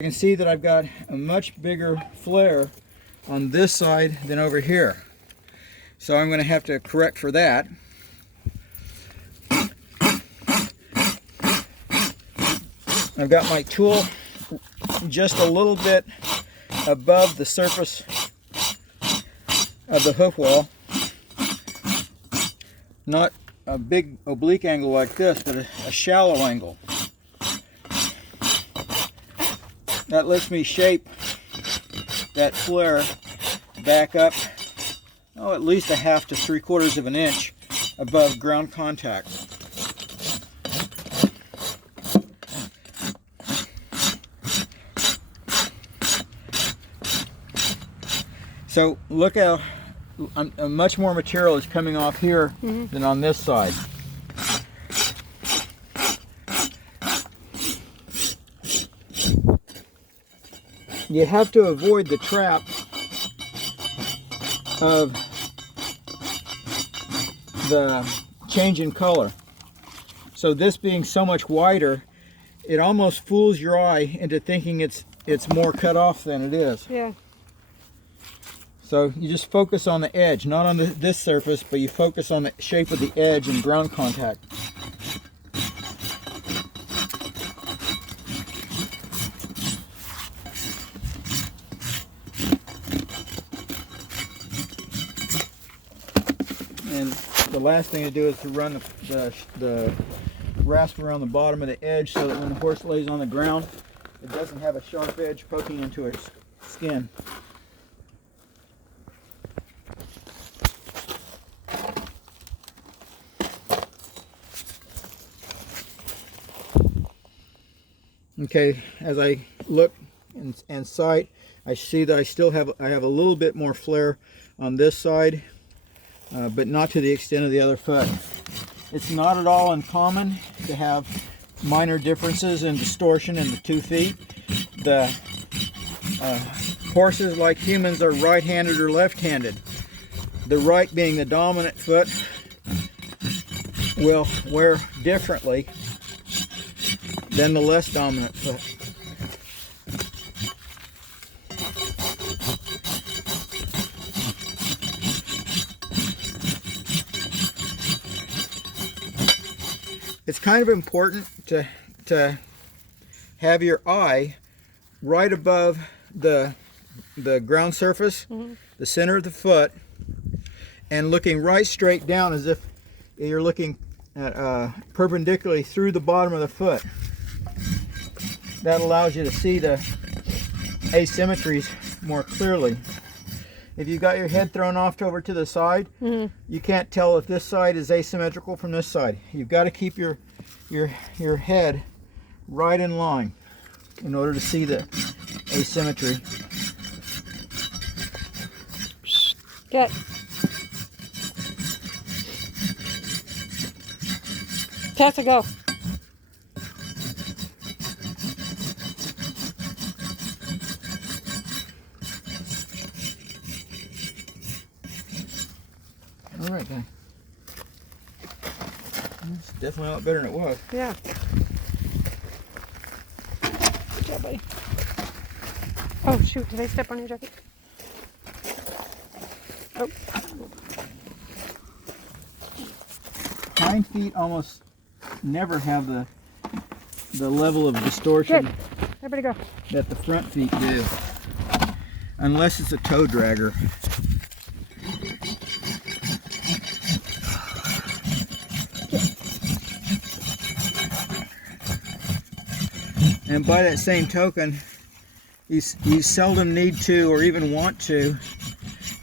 You can see that I've got a much bigger flare on this side than over here. So I'm going to have to correct for that. I've got my tool just a little bit above the surface of the hoof wall. Not a big oblique angle like this, but a shallow angle. That lets me shape that flare back up, at least 1/2 to 3/4 of an inch above ground contact. So look how much more material is coming off here than on this side. You have to avoid the trap of the change in color. So this being so much wider, it almost fools your eye into thinking it's more cut off than it is. Yeah. So you just focus on the edge, not on this surface, but you focus on the shape of the edge and ground contact. And the last thing to do is to run the rasp around the bottom of the edge so that when the horse lays on the ground, it doesn't have a sharp edge poking into its skin. Okay, as I look and sight, I see that I have a little bit more flare on this side, but not to the extent of the other foot. It's not at all uncommon to have minor differences in distortion in the 2 feet. The horses, like humans, are right-handed or left-handed. The right being the dominant foot will wear differently than the less dominant foot. It's kind of important to have your eye right above the ground surface, the center of the foot, and looking right straight down as if you're looking at, perpendicularly through the bottom of the foot. That allows you to see the asymmetries more clearly. If you've got your head thrown off over to the side, you can't tell if this side is asymmetrical from this side. You've got to keep your head right in line in order to see the asymmetry. Get. Tessa, go. All right, then. It's definitely a lot better than it was. Yeah. Good job, buddy. Oh, shoot. Did I step on your jacket? Oh. Hind feet almost never have the level of distortion Good. Everybody go. that the front feet do, unless it's a toe dragger. And by that same token, you seldom need to or even want to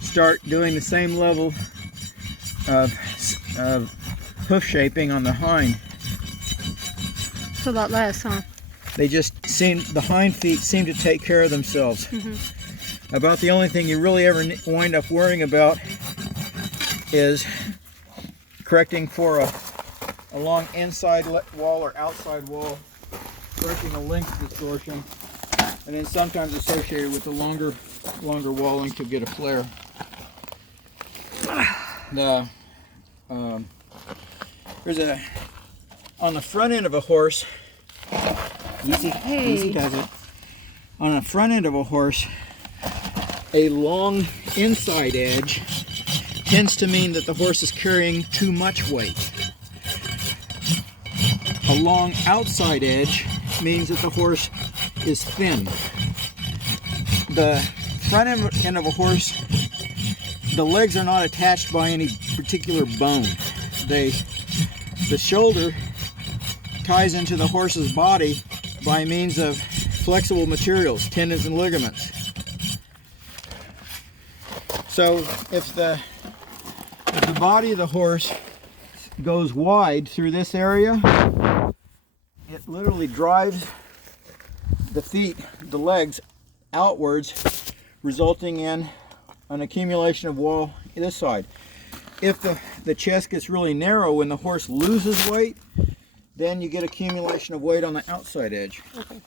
start doing the same level of hoof shaping on the hind. It's a lot less, huh? They just the hind feet seem to take care of themselves. About the only thing you really ever wind up worrying about is correcting for a long inside wall or outside wall, correcting a length distortion, and then sometimes associated with the longer walling to get a flare. There's on the front end of a horse, easy does it. On the front end of a horse, a long inside edge tends to mean that the horse is carrying too much weight. A long outside edge means that the horse is thin. The front end of a horse, the legs are not attached by any particular bone. The shoulder ties into the horse's body by means of flexible materials, tendons and ligaments. So if the body of the horse goes wide through this area, it literally drives the feet, the legs outwards, resulting in an accumulation of wall this side. If the chest gets really narrow when the horse loses weight, then you get accumulation of weight on the outside edge. Okay.